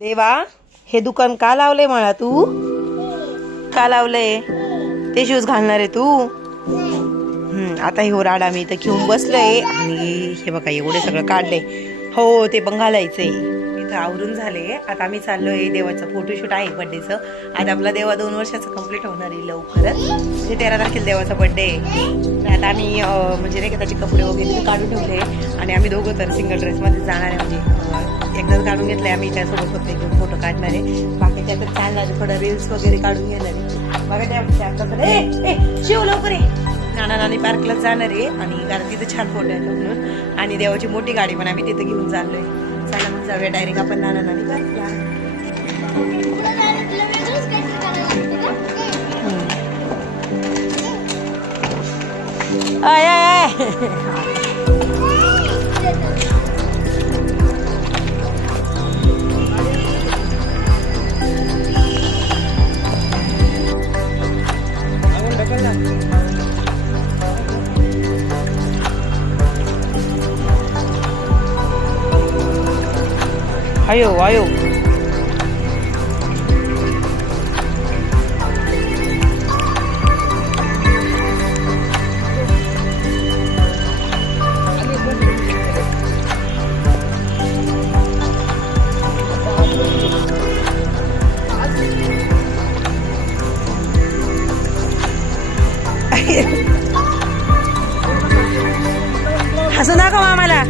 देवा, हे दुकान का लावलंय मला? तू का लावलंय? ते शूज घालणार आहे तू? आता हे राडा मी इथं घेऊन बसलोय आणि हे बघा एवढे सगळं काढले. हो, ते पण घालायचंय. इथं आवरून झाले. आता आम्ही चाललोय, देवाचं फोटोशूट आहे बर्थडेचं. आज आपला देवा 2 वर्षाचा कंप्लीट होणार आहे लवकरच. म्हणजे 13 तारखेला देवाचा बर्थडे आहे. आता आम्ही म्हणजे नाही का त्याचे कपडे वगैरे काढून ठेवले आणि आम्ही दोघं तर सिंगल ड्रेसमध्ये जाणार आहे. म्हणजे एकदाच काढून घेतलंय आम्ही, त्यासोबत फक्त घेऊन फोटो काढणार आहे. बाकी त्याचं छान झालं, थोडं रील्स वगैरे काढून घेणार आहे. बघा त्या शिव लवकर आहे. नाना नानी पार्कला जाणार आहे आणि कारण तिथे छान फोटो आहेत म्हणून. आणि देवाची मोठी गाडी पण आम्ही तिथे घेऊन चाललोय. चला मग जाऊया डायरेक्ट आपण नाना नानी पार्कला. आय आय आयो आयो. हसू नका आम्हाला.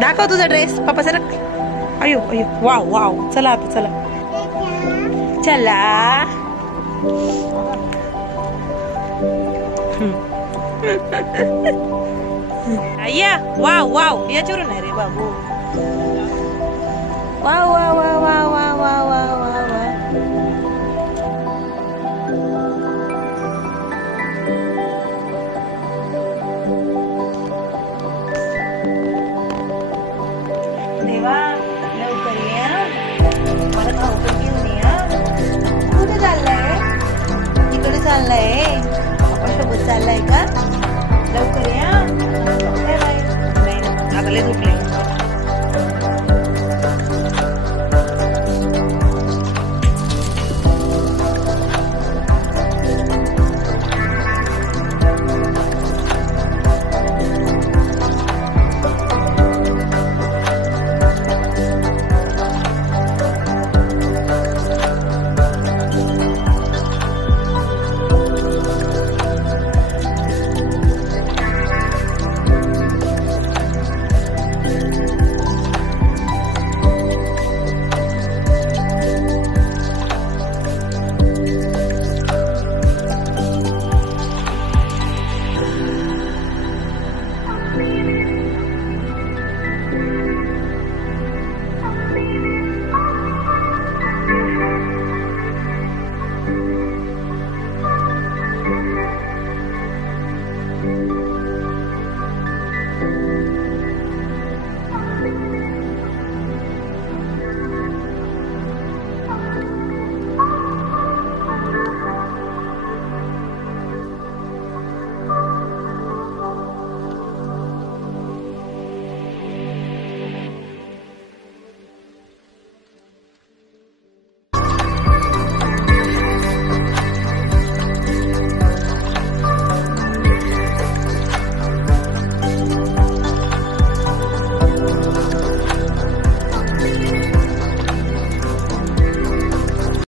दाखव तुझा ड्रेस पप्पा सर. अयो अयो वाव वाव. चला आता चला चला. अय्या वाव वाव. याच्यावरून आहे रे बाबू. Wow wow wow wow.